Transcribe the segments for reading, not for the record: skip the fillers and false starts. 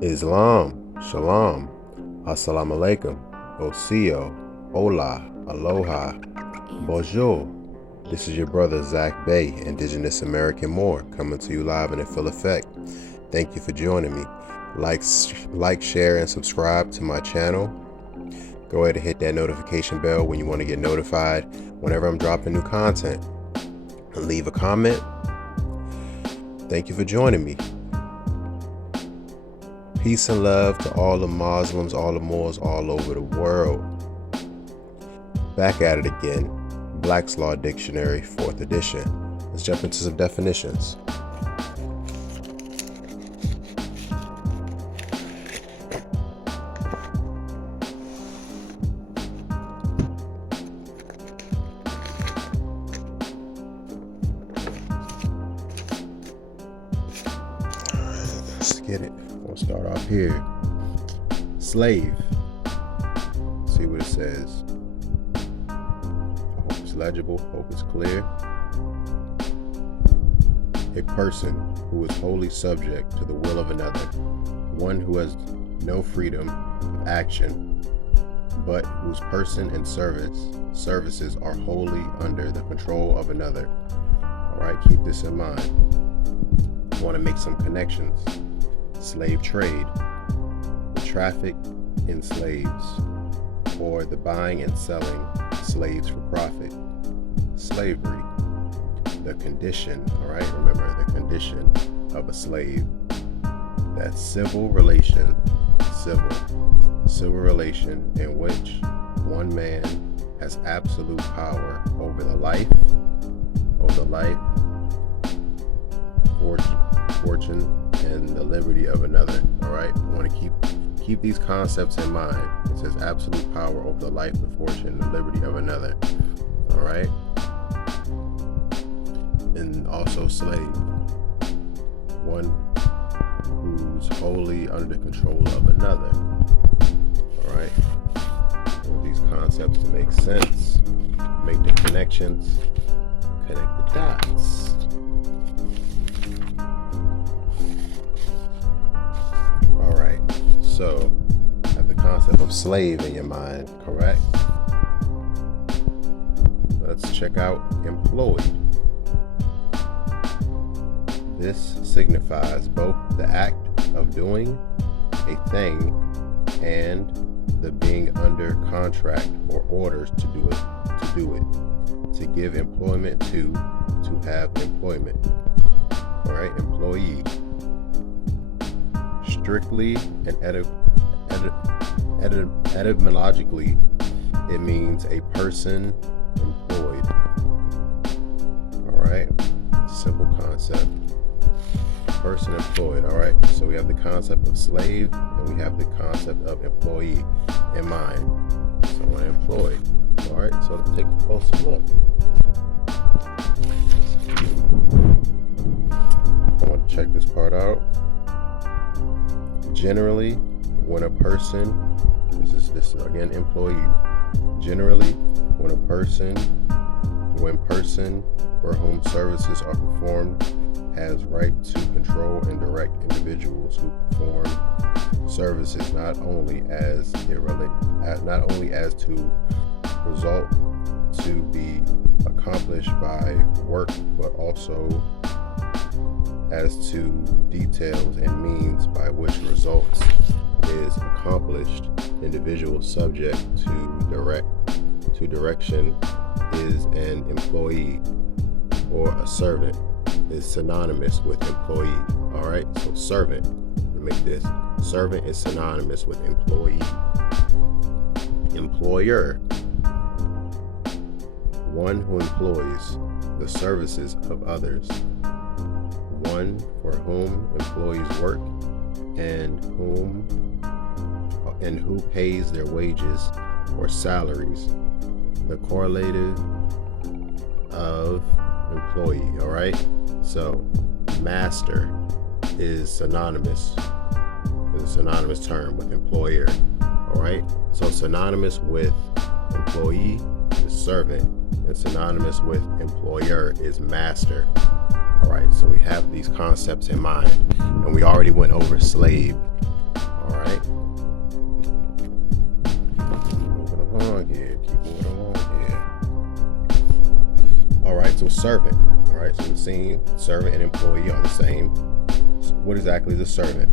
Islam, Shalom, Assalamu Alaikum, Osio, Hola, Aloha, Bonjour. This is your brother Zach Bey, Indigenous American Moor, coming to you live and in full effect. Thank you for joining me. Like, share, and subscribe to my channel. Go ahead and hit that notification bell when you want to get notified whenever I'm dropping new content. And leave a comment. Thank you for joining me. Peace and love to all the Muslims, all the Moors all over the world. Back at it again. Black's Law Dictionary, 4th edition. Let's jump into some definitions. Let's get it. We'll start off here. Slave. See what it says. I hope it's legible. Hope it's clear. A person who is wholly subject to the will of another. One who has no freedom of action, but whose person and services are wholly under the control of another. Alright, keep this in mind. I want to make some connections. Slave trade, the traffic in slaves, or the buying and selling slaves for profit. Slavery, the condition, all right, remember the condition of a slave. That's civil relation in which one man has absolute power over the life, fortune, and the liberty of another. All right, I want to keep these concepts in mind. It says absolute power over the life, the fortune, and the liberty of another. All right, and also slave, one who's wholly under the control of another. All right, I want these concepts to make sense, make the connections, connect the dots. So, have the concept of slave in your mind, correct? Let's check out employed. This signifies both the act of doing a thing and the being under contract or orders to do it, to give employment to have employment. All right, employee. Strictly and etymologically, it means a person employed. Alright, simple concept. Person employed. Alright, so we have the concept of slave and we have the concept of employee in mind. Someone employed. Alright, so let's take a closer look. I want to check this part out. Generally, when a person, this is again employee. Generally, when person for whom services are performed has right to control and direct individuals who perform services not only as to result to be accomplished by work, but also as to details and means by which results is accomplished. Individual subject to direction is an employee, or a servant is synonymous with employee. All right, so servant, make this, servant is synonymous with employee. Employer, one who employs the services of others. One for whom employees work and who pays their wages or salaries. The correlative of employee. All right, so master is a synonymous term with employer. All right, so synonymous with employee is servant, and synonymous with employer is master. All right, so we have these concepts in mind, and we already went over slave. All right. Moving along here. Keep moving along here. All right. So servant. All right. So we're seeing servant and employee are the same. So what exactly is a servant?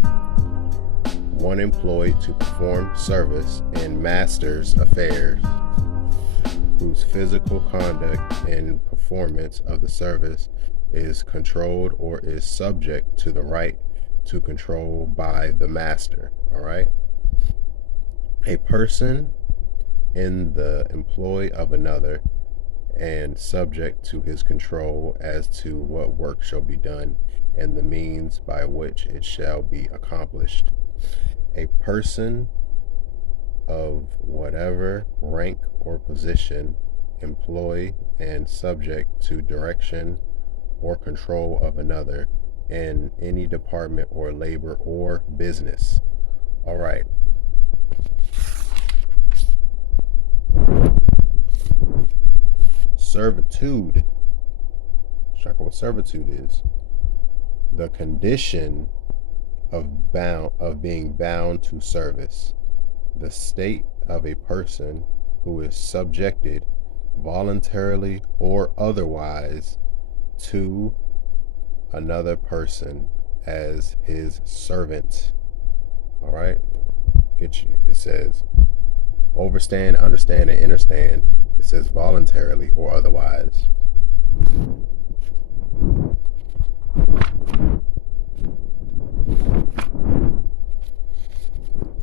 One employed to perform service in master's affairs, whose physical conduct and performance of the service is controlled or is subject to the right to control by the master. All right. A person in the employ of another and subject to his control as to what work shall be done and the means by which it shall be accomplished. A person of whatever rank or position, employ and subject to direction or control of another in any department or labor or business. All right. Servitude. Check out what servitude is. The condition of being bound to service. The state of a person who is subjected voluntarily or otherwise to another person as his servant. All right. Get you. It says overstand, understand, and understand. It says voluntarily or otherwise.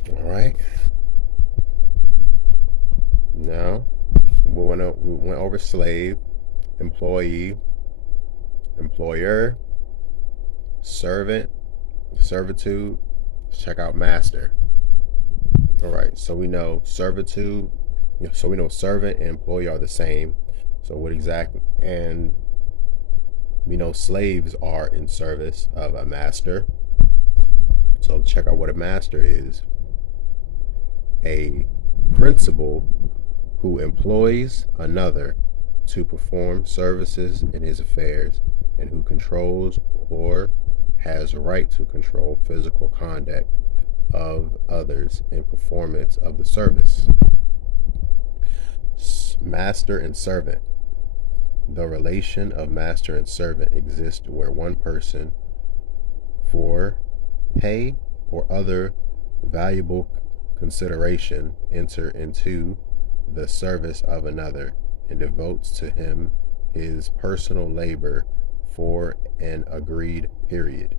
All right. Now we went over slave, employee, employer, servant, servitude. Let's check out master. All right. So we know servitude. So we know servant and employee are the same. So what exactly? And we know slaves are in service of a master. So check out what a master is. A principal who employs another to perform services in his affairs and who controls or has right to control physical conduct of others in performance of the service. Master and servant. The relation of master and servant exists where one person, for pay or other valuable consideration, enter into the service of another and devotes to him his personal labor for an agreed period.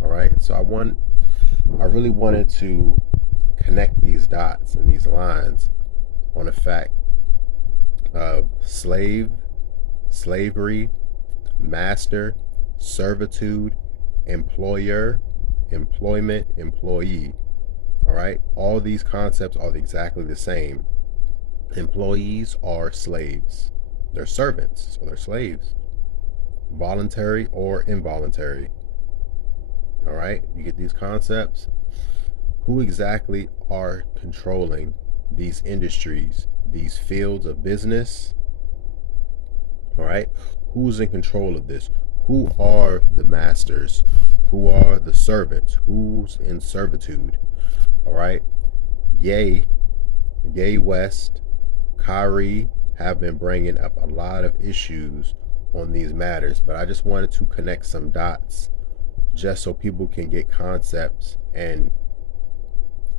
All right, so I really wanted to connect these dots and these lines on the fact of slavery, master, servitude, employer, employment, employee. All right, all these concepts are exactly the same. Employees are slaves. They're servants, so they're slaves. Voluntary or involuntary. All right, you get these concepts. Who exactly are controlling these industries, these fields of business? All right, who's in control of this? Who are the masters? Who are the servants? Who's in servitude? All right, Ye West, Kyrie have been bringing up a lot of issues on these matters, but I just wanted to connect some dots just so people can get concepts and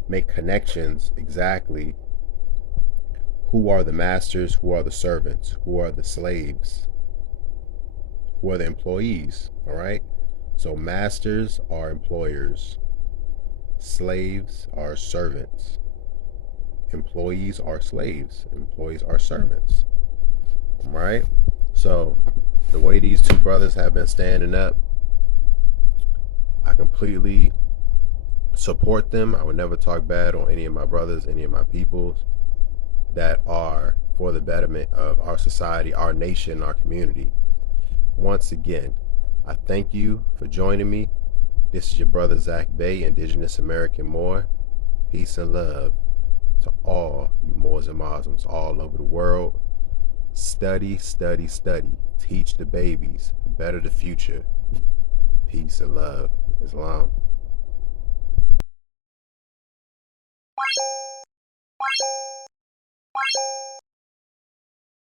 make connections exactly. Who are the masters? Who are the servants? Who are the slaves? Who are the employees? All right. So masters are employers. Slaves are servants. Employees are slaves. Employees are servants. All right. So the way these two brothers have been standing up, I completely support them. I would never talk bad on any of my brothers, any of my peoples that are for the betterment of our society, our nation, our community. Once again, I thank you for joining me. This is your brother Tarik Bey, Indigenous American Moor. Peace and love to all you Moors and Muslims all over the world. Study, study, study. Teach the babies. Better the future. Peace and love. I.S.L.A.M.